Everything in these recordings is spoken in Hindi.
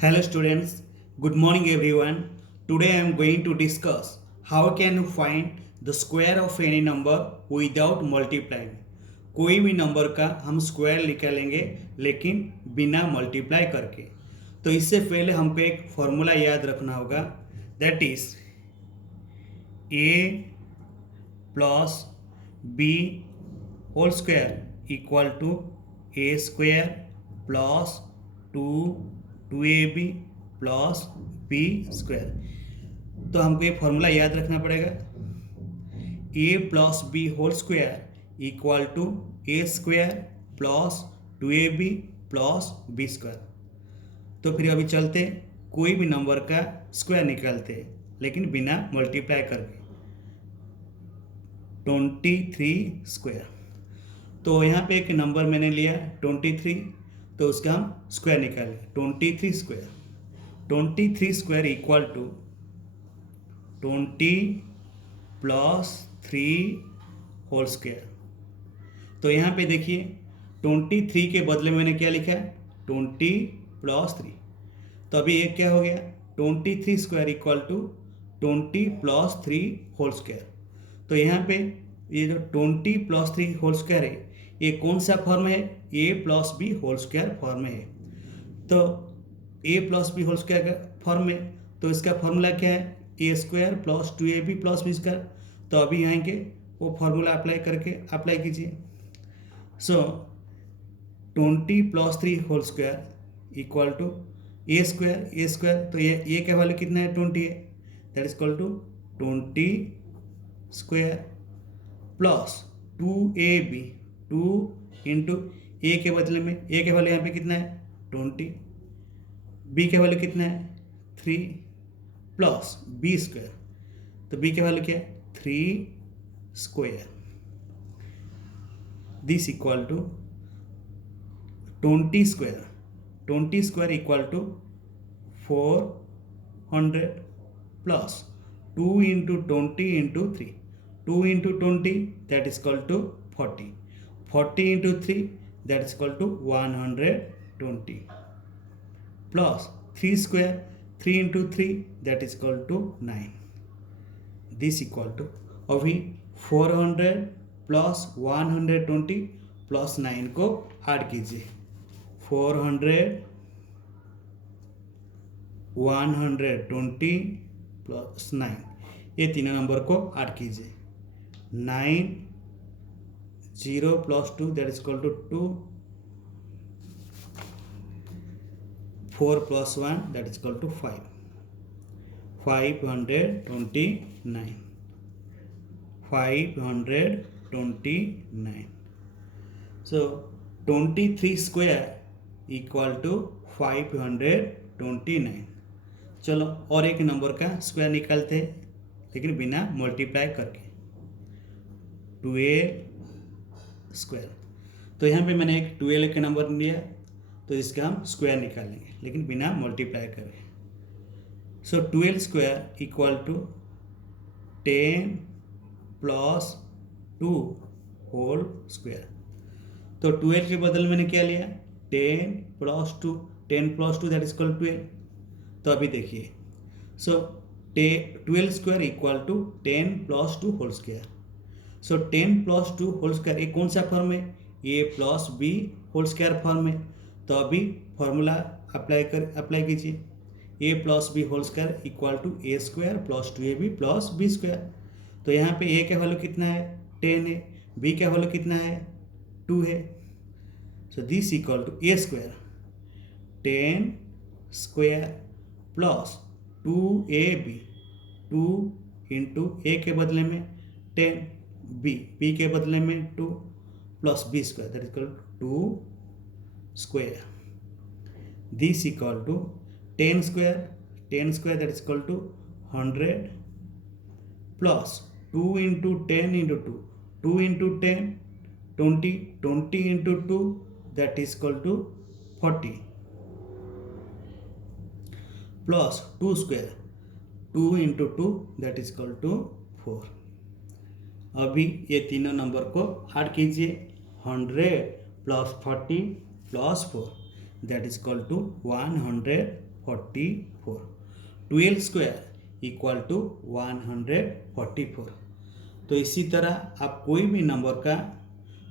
Hello students, good morning everyone. Today I am going to discuss how can you find the square of any number without multiplying. कोई भी नंबर का हम स्क्वायर निकालेंगे लेकिन बिना मल्टीप्लाई करके। तो इससे पहले हमको एक फॉर्मूला याद रखना होगा, that is a plus B whole square equal to A square plus two two a b plus B square. तो हमको ये फॉर्मूला याद रखना पड़ेगा, a plus B whole square equal to A square plus two a b plus B square. तो फिर अभी चलते कोई भी नंबर का स्क्वायर निकालते हैं लेकिन बिना मल्टीप्लाई करके। 23 स्क्वायर। तो यहाँ पे एक नंबर मैंने लिया 23, तो उसका हम स्क्वायर निकालें। 23 square, 23 square equal to 20 plus 3 whole square. तो यहाँ पे देखिए 23 के बदले मैंने क्या लिखा है, 20 प्लस 3। तो अभी एक क्या हो गया, 23 square equal to 20 plus 3 whole square. तो यहाँ पे ये जो 20 प्लस 3 होल स्क्वायर है, ये कौन सा फॉर्म है, ए plus B whole square form है। तो a plus B whole square का फॉर्म में, तो इसका फॉर्मूला क्या है, a square plus two a b plus B square. तो अभी यहाँ के वो फॉर्मूला अप्लाई करके अप्लाई कीजिए। So 20 plus 3 whole square equal to A square. तो ये का वैल्यू कितना है, 20 है, that is equal to 20 square plus 2ab, 2 into ए के बदले में ए के वैल्यू यहाँ पे कितना है 20, बी के वैल्यू कितना है 3 प्लस बी स्क्वायर। तो बी के वैल्यू क्या है 3 square. This equal to 20 square, 20 square equal to 400 plus 2 into 20 into 3, 2 into 20 that is equal to 40, 40 into 3 that is equal to 120 plus 3 square, 3 into 3 that is equal to 9। this equal to अभी 400 प्लस 120 प्लस 9 को ऐड कीजिए। 400 120 प्लस 9, ये तीनों नंबर को ऐड कीजिए। 9 0 plus 2 that is equal to 2, 4 plus 1 that is equal to 5, 529, 529। So 23 square equal to 529। चलो और एक नंबर का स्क्वायर निकालते हैं लेकिन बिना मल्टीप्लाई करके। 12 स्क्वायर। तो यहाँ पे मैंने एक 12 का नंबर लिया, तो इसका हम स्क्वायर निकालेंगे लेकिन बिना मल्टीप्लाई करें। So 12 square equal to 10 plus 2 whole square. तो 12 के बदले मैंने क्या लिया, 10 plus 2, 10 plus 2 that is equal 12। तो अभी देखिए, so 12 square equal to 10 plus 2 whole square. So 10 plus 2 whole square ये कौन सा फॉर्म है, ए plus B whole square form है। तो अभी फॉर्मूला अप्लाई कीजिए, ए plus B whole square equal to A square plus 2ab plus B square. तो यहाँ पे ए का वैल्यू कितना है 10 है, बी का वैल्यू कितना है 2 है। So this equal to A square 10 square plus 2ab, 2 into ए के बदले में 10, बी के बदले में 2 plus B square that is equal to 2 square. This equal to 10 square, 10 square that is equal to 100 plus 2 into 10 into 2, 2 into 10 20, 20 into 2 that is equal to 40 plus 2 square, 2 into 2 that is equal to 4। अभी ये तीनों नंबर को ऐड कीजिए, 100 plus 40 plus 4 that is equal to 140। 144। 12 square equal to 144। तो इसी तरह आप कोई भी नंबर का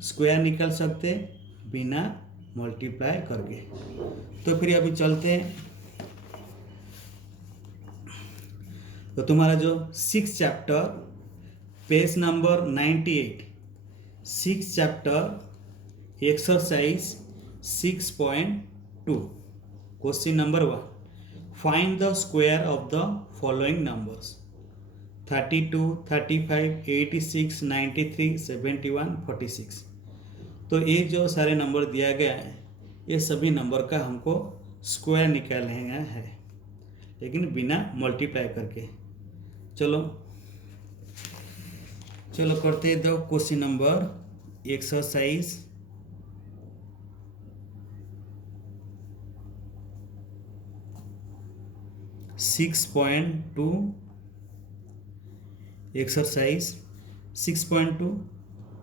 स्क्वायर निकाल सकते बिना मल्टीप्लाई करके। तो फिर अभी चलते हैं। तो तुम्हारा जो 6 chapter page number 98, 6 chapter exercise 6.2 question number 1, find the square of the following numbers 32, 35, 86, 93, 71, 46। तो ये जो सारे नंबर दिया गया है ये सभी नंबर का हमको स्क्वायर निकालना है, लेकिन बिना मल्टीप्लाई करके। चलो करते हैं। दो question number exercise 6.2 exercise 6.2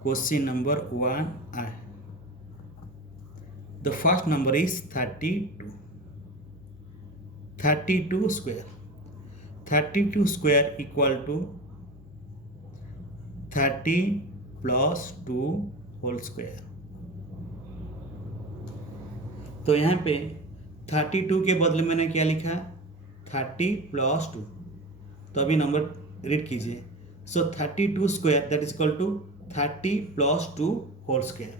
question number 1 है। The first number is 32। 32 square, 32 square equal to 30 plus 2 whole square. तो यहाँ पे 32 के बदले मैंने क्या लिखा, 30 प्लस 2। तो अभी नंबर रीड कीजिए। So 32 square that is equal to 30 plus 2 whole square.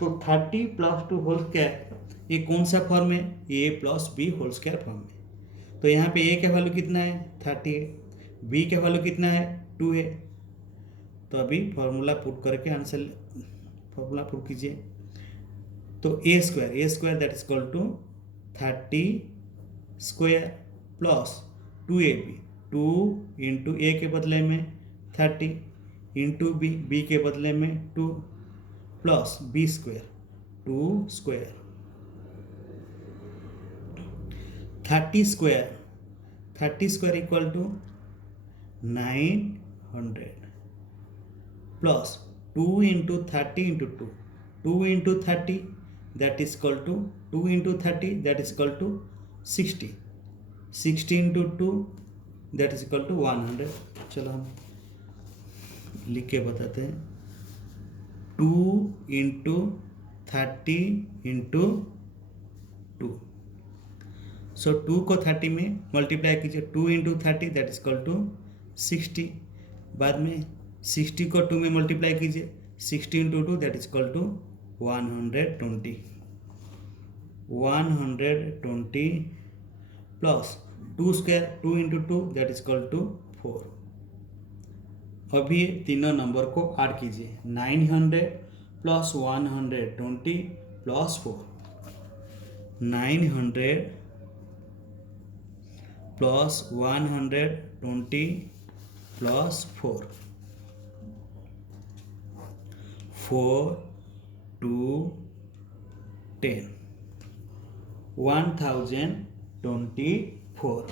तो 30 प्लस 2 होल स्क्वायर ये कौन सा फॉर्म है, ए plus B whole square form में। तो यहाँ पे ए का वैल्यू कितना है, 30 है, बी का वैल्यू कितना है, 2 है। तो अभी फॉर्मूला पुट करके आंसर फॉर्मूला पुट कीजिए। तो A square that is equal to 30 square plus 2ab, 2 into ए के बदले में 30 इंटू बी के बदले में 2 plus B square 2 square 30 square equal to 900 plus 2 into 30 into 2 into 30 that is equal to 2 into 30 that is equal to 60, 60 into 2 that is equal to 100। चलो हम लिख के बताते हैं। 2 इंटू 30 इंटू 2। सो 2 को 30 में मल्टीप्लाई कीजिए, 2 into 30 that is equal to 60। बाद में 60 को 2 में मल्टीप्लाई कीजिए, 60 into 2 that is equal to 120। 120 plus 2 square 2 into 2 that is equal to 4। अभी तीनों नंबर को ऐड कीजिए, 900 प्लस 120 प्लस 4। 900 plus 120 plus 4, 4 2 10, 1024।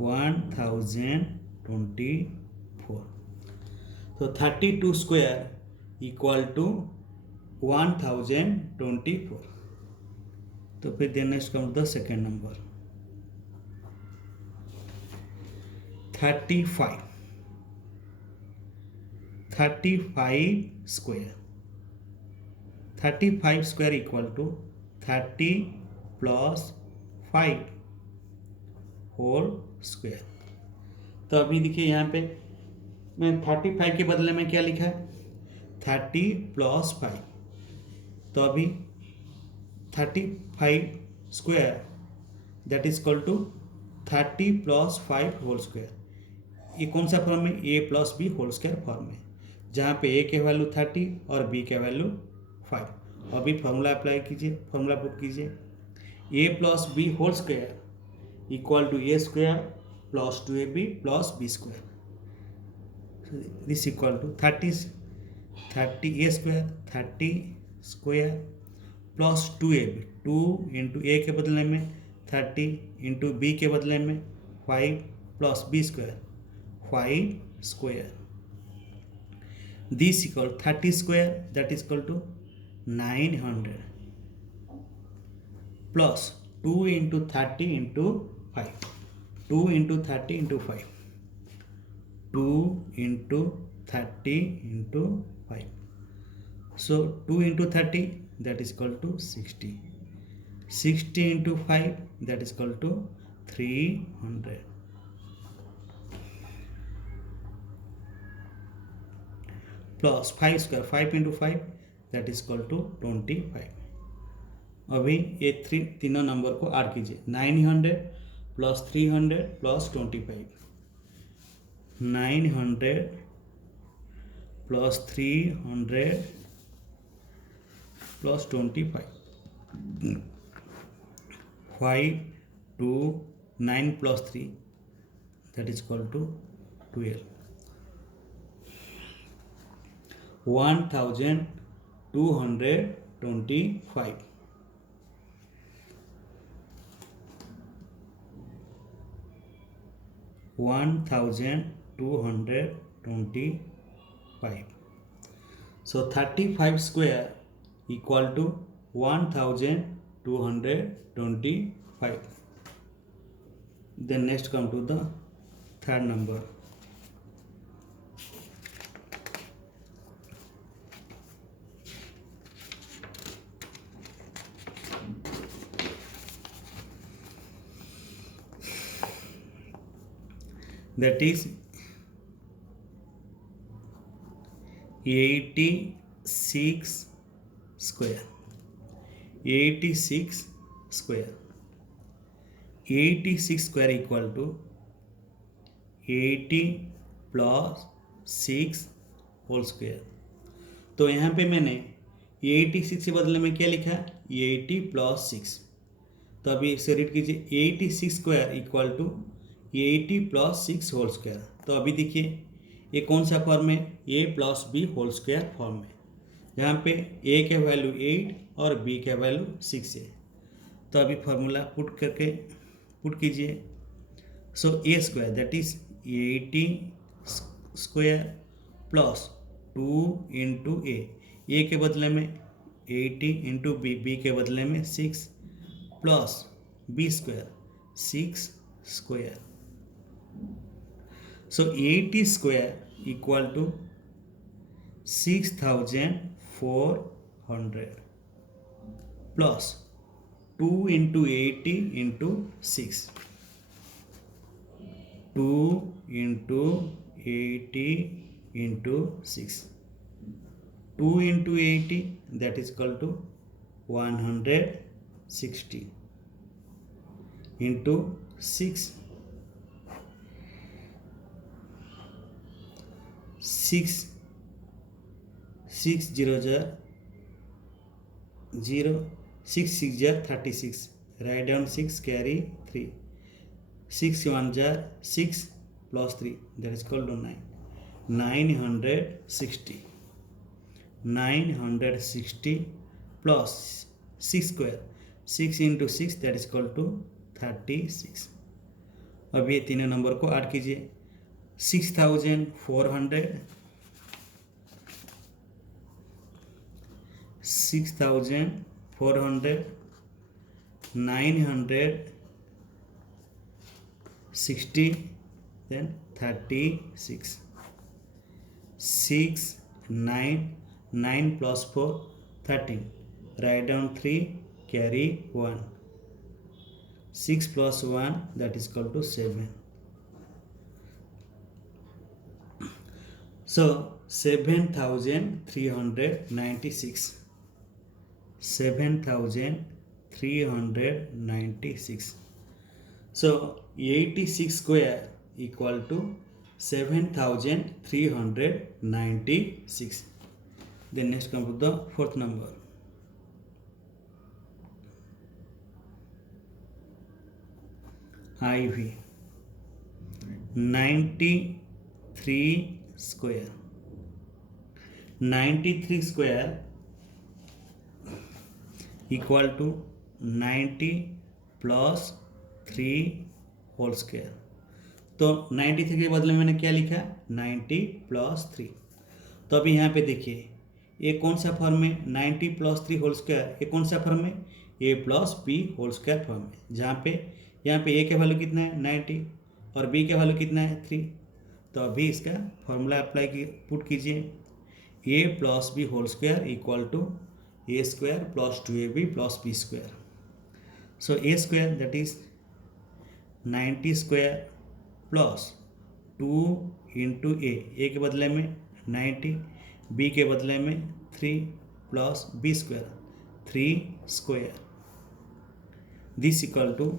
1024। तो 32 स्क्वायर इक्वल टू 1024। तो फिर then next count the second number 35। 35 square, 35 square equal to 30 plus 5 whole square. तो अभी देखिए यहाँ पे मैं 35 के बदले में क्या लिखा है, 30 प्लस 5। तो अभी 35 square that is equal to 30 plus 5 whole square. ये कौन सा फॉर्म है, ए plus B whole square form में, जहाँ पे ए के वैल्यू 30 और बी के वैल्यू 5। अभी फॉर्मूला अप्लाई कीजिए, फॉर्मूला पुट कीजिए। ए plus B whole square equal to A square plus 2ab plus B square. This equal to 30 A square 30 square plus 2ab, 2 into ए के बदले में 30 इंटू बी के बदले में 5 plus B square 5 square. This equal 30 square that is equal to 900 plus 2 into 30 into 5, 2 into 30 into 5, 2 into 30 into 5. So 2 into 30 that is equal to 60. 60 into 5 that is equal to 300. Plus 5 square, 5 into 5 that is equal to 25. अभी ये तीनों नंबर को ऐड कीजिए. 900 plus 300 plus 25. 900 plus 300 plus 25. 5 2 9 plus 3 that is equal to 12. 1225. 1225. So 35 square equal to 1225. Then next come to the third number. That is 86 square. 86 square. 86 square equal to 80 plus 6 whole square. तो यहाँ पे मैंने 86 के बदले में क्या लिखा है? 80 प्लस 6. तो अभी इसे रीड कीजिए. 86 square equal to 80 plus 6 whole square. तो अभी देखिए ये कौन सा फॉर्म है? a plus B whole square form में, जहाँ पे a का वैल्यू 8 और b का वैल्यू 6 है. तो अभी फार्मूला पुट कीजिए. सो a square that is 80 square plus 2 into a के बदले में 80 इंटू बी के बदले में 6 plus b square 6 square. So 80 square equal to 6400 plus 2 into 80 into 6. 2 into 80 into 6. 2 into 80 that is equal to 160 into 6. 6 0 0 6 6 36. Write down 6, carry 3. 6 1 6 plus 3 that is equal to 9. 960. 960 plus 6 square. 6 into 6 that is equal to 36. अब ये तीनों नंबर को ऐड कीजिए. 6400 960 then 36. 6 9 9 plus 4 13. Write down 3, carry 1. 6 plus 1 that is equal to 7. So 7396. 7396. So 86 square equal to 7396. Then next come to the fourth number. IV 93 square. 93 square equal to 90 plus 3 whole square. तो 93 के बदले में मैंने क्या लिखा? 90 प्लस 3. तो अभी यहाँ पे देखिए ये कौन सा फॉर्म है? 90 प्लस 3 होल स्क्वायर. ये कौन सा फॉर्म है? ए plus B whole square form में, जहाँ पे यहाँ पे ए के वैल्यू कितना है 90 और बी के वैल्यू कितना है 3। तो अभी इसका फॉर्मूला अप्लाई की पुट कीजिए, ए plus B whole square equal to A square plus 2ab plus B square. So A square that is 90 square plus 2 into ए के बदले में 90, बी के बदले में 3 plus B square 3 square, this equal to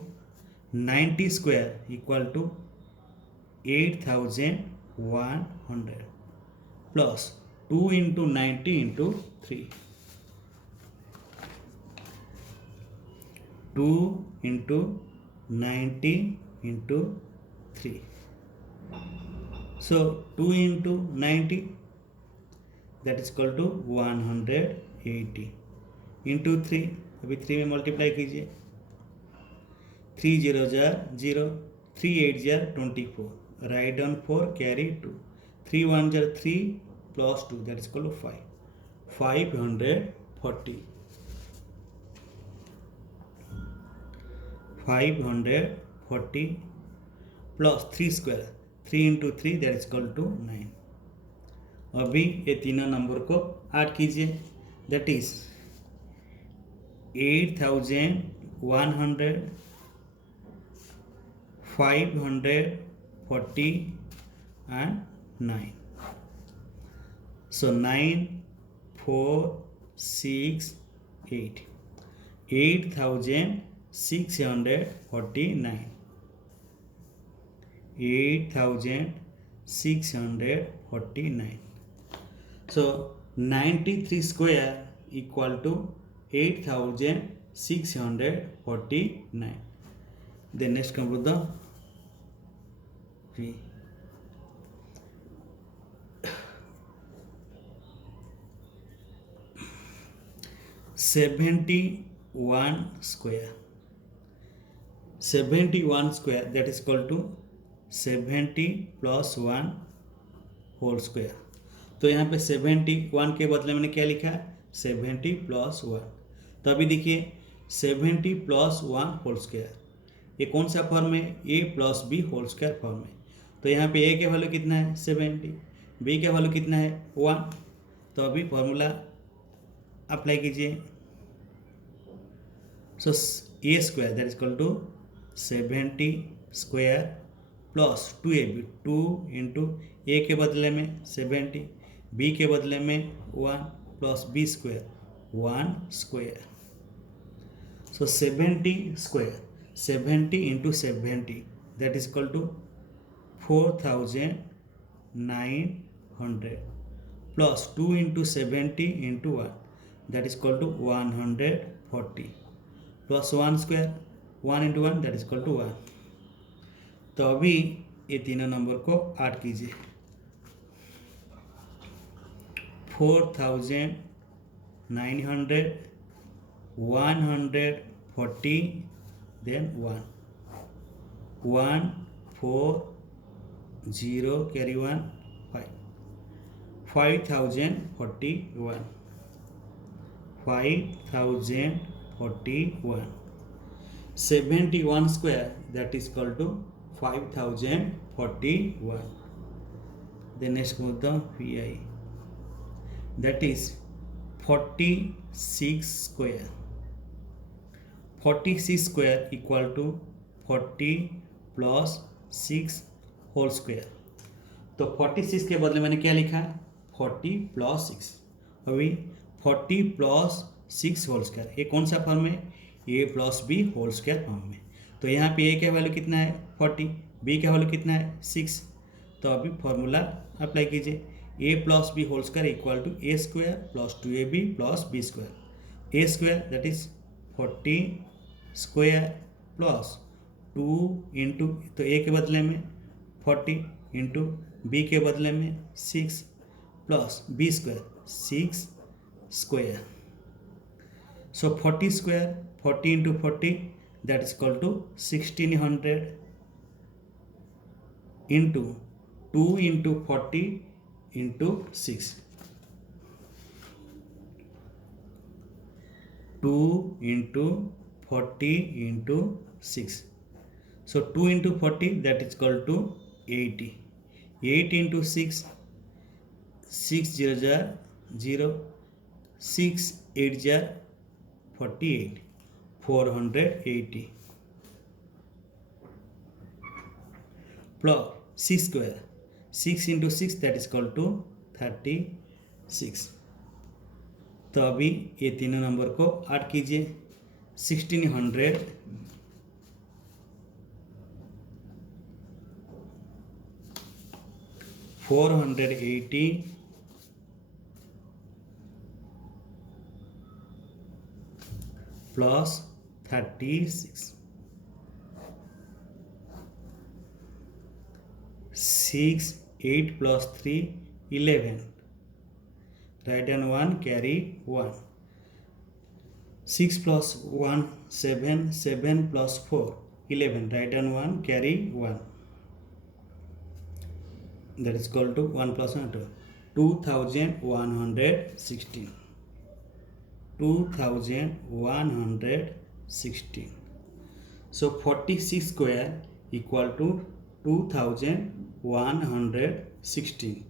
90 square equal to 8100 plus 2 into 90 into 3, 2 into 90 into 3। So 2 into 90 that is equal to 180 into 3, अभी 3 में मल्टीप्लाई कीजिए, 3 0 जार 0, 3 8 जार 24, राइट डाउन 4 कैरी 2, 3 1 जार 3 plus 2 that is equal to 5, 540 plus 3 square 3 into 3 that is equal to 9। अभी ये तीनों नंबर को ऐड कीजिए, that is 8100, 540 and 9। So 9 4 6 8, 8649, 8649। So 93 square equal to 8649। Then next come with the V. 71 square, 71 square that is equal to 70 plus 1 whole square. तो यहाँ पे 71 के बदले मैंने क्या लिखा है 70 प्लस 1। तो अभी देखिए 70 प्लस 1 होल स्क्वायर, ये कौन सा फॉर्म है, ए plus B whole square form है। तो यहाँ पे ए के वैल्यू कितना है 70, बी के वैल्यू कितना है 1। तो अभी फॉर्मूला अप्लाई कीजिए, so A square that is equal to 70 square plus 2ab, 2 into ए के बदले में 70, बी के बदले में 1 plus B square 1 square. So 70 square 70 into 70 that is equal to 4900 plus 2 into 70 into 1 that is equal to 140 plus 1 square 1 into 1 that is equal to 1। तो अभी ये तीनों नंबर को ऐड कीजिए, 4900 140 then 1 140 carry 1 5 5041 5041 71 square that is equal to 5041। Then next go the VI, that is 46 square, 46 square equal to 40 plus 6 whole square. तो 46 के बदले मैंने क्या लिखा 40 प्लस 6, अभी 40 प्लस 6 होल स्क्वायर, ये कौन सा फॉर्म है ए plus B whole square form में। तो यहाँ पे ए का वैल्यू कितना है 40, बी का वैल्यू कितना है 6। तो अभी फॉर्मूला अप्लाई कीजिए, ए plus B whole square equal to A square plus 2ab plus B square. A square that is 40 square plus 2 into, तो ए के बदले में 40 इंटू बी के बदले में 6 plus B square 6 square. So 40 square 40 into 40 that is equal to 1600 into 2 into 40 into 6। 2 into 40 into 6. So 2 into 40, that is equal to 80. 8 into 6, 6 0 0, 6 8 48, 480 plus 6 square, 6 into 6, that is equal to 36. तो अभी ये तीनों नंबर को ऐड कीजिए. 1600 480 plus 36, 6 8 plus 3 11. Write down 1, carry 1. 6 plus 1 7, 7 plus 4 11. Write down 1, carry 1. That is equal to 1 plus 1 2. 2116. 2116. So 46 square equal to 2116.